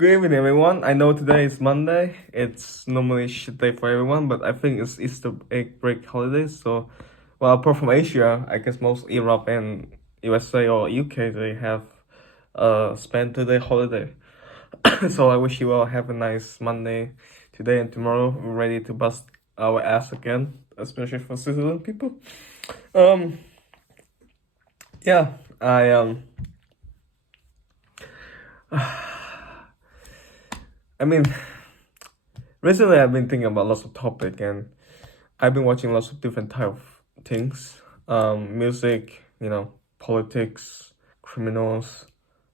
Good evening, everyone. I know today is Monday. It's normally shit day for everyone, but I think it's Easter egg break holiday. So, well, apart from Asia, I guess most Europe and USA or UK they have spent today holiday. So I wish you all have a nice Monday today and tomorrow. We're ready to bust our ass again, especially for Switzerland people. Um, yeah, I mean, recently I've been thinking about lots of topic and I've been watching lots of different type of things. Music, politics, criminals,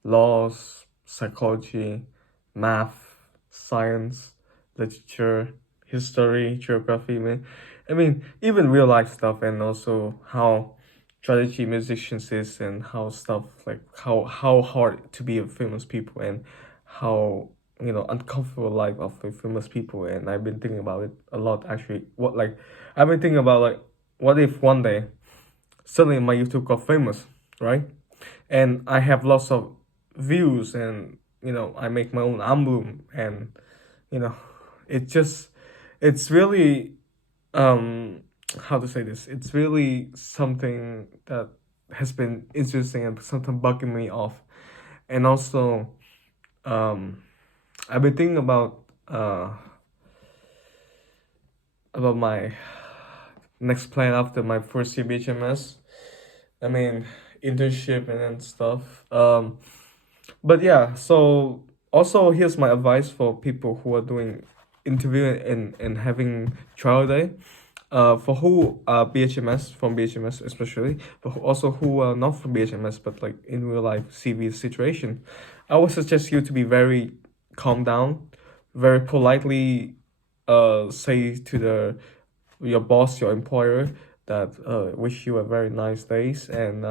laws, psychology, math, science, literature, history, geography, man. I mean, even real life stuff and also how strategy musicians is and how stuff like how hard to be a famous people and how uncomfortable life of the famous people, and I've been thinking about it a lot actually. I've been thinking about like what if one day suddenly my YouTube got famous, right? And I have lots of views and I make my own album and you know it just it's really how to say this, it's really something that has been interesting and something bugging me off. And also um I've been thinking about my next plan after my first year BHMS. I mean, internship and then stuff. But yeah, so also here's my advice for people who are doing interview and having trial day. For who are BHMS from BHMS especially, but also who are not from BHMS but like in real life CV situation, I would suggest you to be very calm down, very politely say to the your boss, your employer, that wish you a very nice days and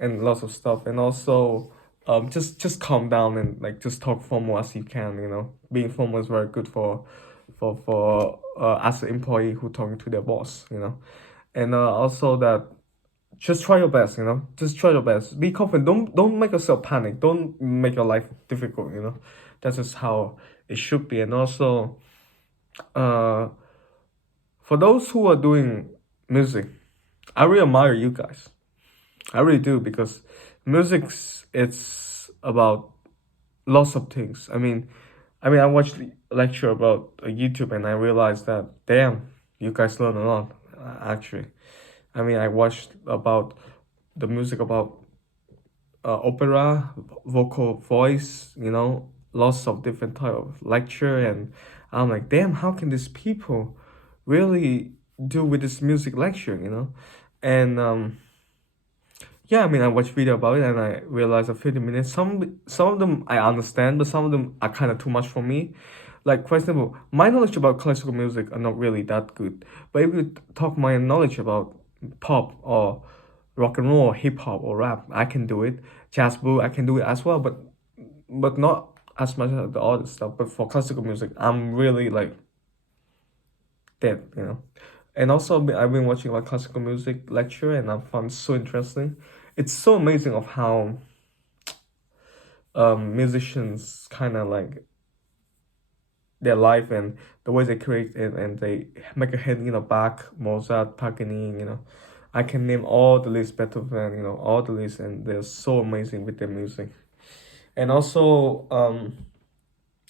and lots of stuff. And also just calm down and like just talk formal as you can. Being formal is very good for as an employee who talking to their boss. And also that just try your best. Just try your best, be confident, don't make yourself panic, don't make your life difficult. That's just how it should be. And also uh for those who are doing music, I really admire you guys. I really do, because music's it's about lots of things. I watched the lecture about YouTube and I realized that damn, you guys learn a lot actually. I watched about the music about opera, vocal voice, lots of different type of lecture, and I'm like, damn, how can these people really do with this music lecture, And yeah, I watched video about it and I realized that 50 minutes, some of them I understand, but some of them are kind of too much for me. Like, for example, my knowledge about classical music are not really that good. But if you talk my knowledge about pop or rock and roll, hip hop or rap, I can do it. Jazz, blues, I can do it as well, but not as much as the other stuff. But for classical music, I'm really like dead. And also, I've been watching like classical music lecture, and I found it so interesting. It's so amazing of how musicians kind of like their life and the way they create it, and they make a hit. Bach, Mozart, Paganini. I can name all the list, Beethoven. All the list, and they're so amazing with their music. And also,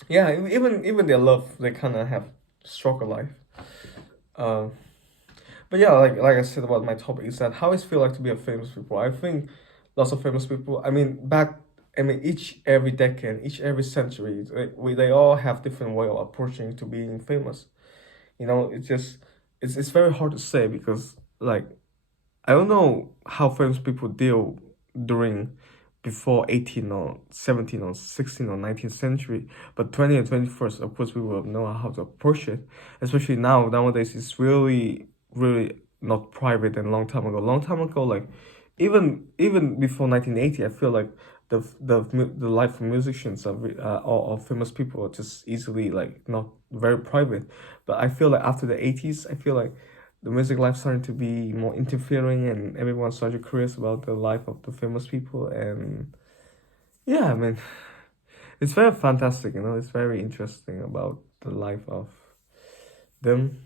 yeah, even their love, they kind of have struggle life. Um, But yeah, like I said about my topic is that how it feel like to be a famous people. I think lots of famous people. Each every decade, each every century, they all have different way of approaching to being famous. It's very hard to say because like I don't know how famous people deal during before 18 or 17 or 16 or 19th century, but 20 and 21st, of course, we will know how to approach it. Especially nowadays, it's really, really not private. And long time ago, like even before 1980, I feel like the life of musicians or famous people are just easily like not very private. But I feel like after the 80s, I feel like the music life starting to be more interfering and everyone started curious about the life of the famous people. And yeah, it's very fantastic, you know. It's very interesting about the life of them.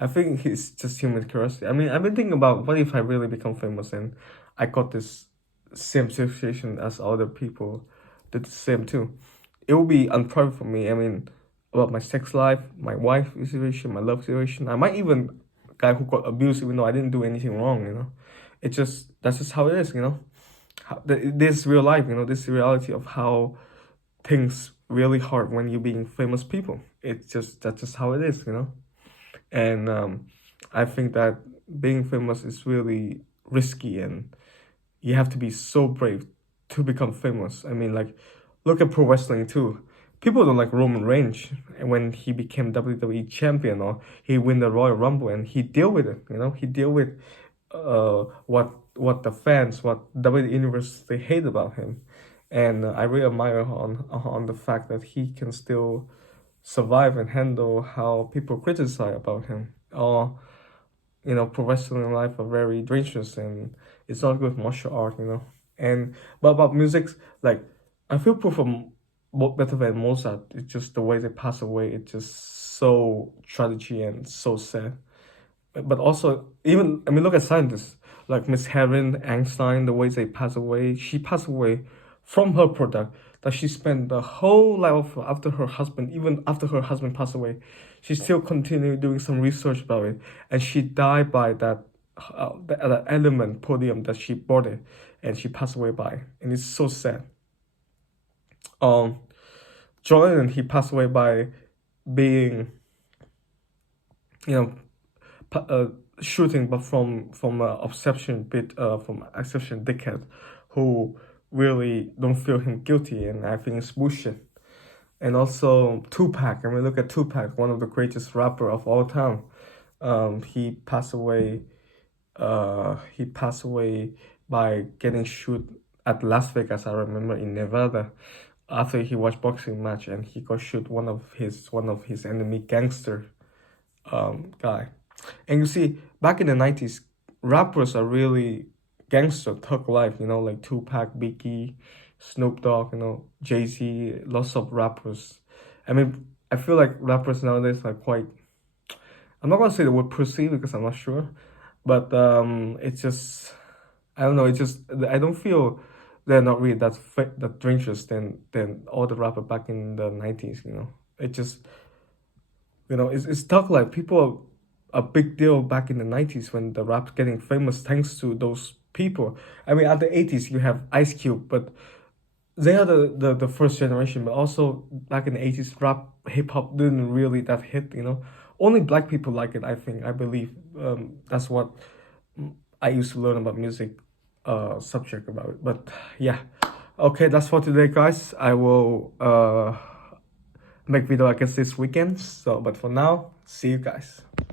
I think it's just human curiosity. I mean, I've been thinking about what if I really become famous and I got this same situation as other people did the same too. It will be unprivate for me. I mean, about my sex life, my wife situation, my love situation. I might even guy who got abused even though I didn't do anything wrong, you know. It's just that's just how it is, you know. This real life, you know, this reality of how things really hard when you're being famous people. It's just that's just how it is, you know. And I think that being famous is really risky, and you have to be so brave to become famous. I mean, like, look at pro wrestling too. People don't like Roman Reigns, and when he became WWE champion or he win the Royal Rumble, and he deal with it. You know, he deal with what the fans, what WWE Universe they hate about him, and I really admire on the fact that he can still survive and handle how people criticize about him. Or you know, pro wrestling life are very dangerous, and it's not good martial art, you know. And but about music, like I feel proof of Beethoven and Mozart. It's just the way they pass away. It's just so tragedy and so sad. But also, even I mean, look at scientists like Miss Heron Einstein. The way they pass away, she passed away from her product that she spent the whole life after her husband, even after her husband passed away, she still continued doing some research about it, and she died by that element podium that she bought it, and she passed away by, and it's so sad. Um, Jordan, he passed away by being, you know, shooting, but from obsession bit from exception dickhead, who really don't feel him guilty, and I think it's bullshit. And also Tupac. I mean, look at Tupac, one of the greatest rapper of all time. He passed away. He passed away by getting shoot at Las Vegas. I remember in Nevada, after he watched boxing match, and he got shoot one of his enemy gangster guy. And you see, back in the 90s, rappers are really gangster, thug life, you know, like Tupac, Biggie, Snoop Dogg, you know, Jay-Z, lots of rappers. I mean, I feel like rappers nowadays are quite, I'm not gonna say the word pussy because I'm not sure, but it's just, I don't know, it's just, I don't feel they're not really that dangerous than all the rapper back in the 90s, you know. It just, you know, it's stuck like people a big deal back in the 90s when the rap's getting famous thanks to those people. I mean, at the 80s, you have Ice Cube, but they are the first generation, but also back in the 80s, rap hip hop didn't really that hit, you know. Only black people like it, I think, I believe. That's what I used to learn about music subject about it. But yeah. Okay, that's for today, guys. I will make video I guess this weekend. So but for now, see you guys.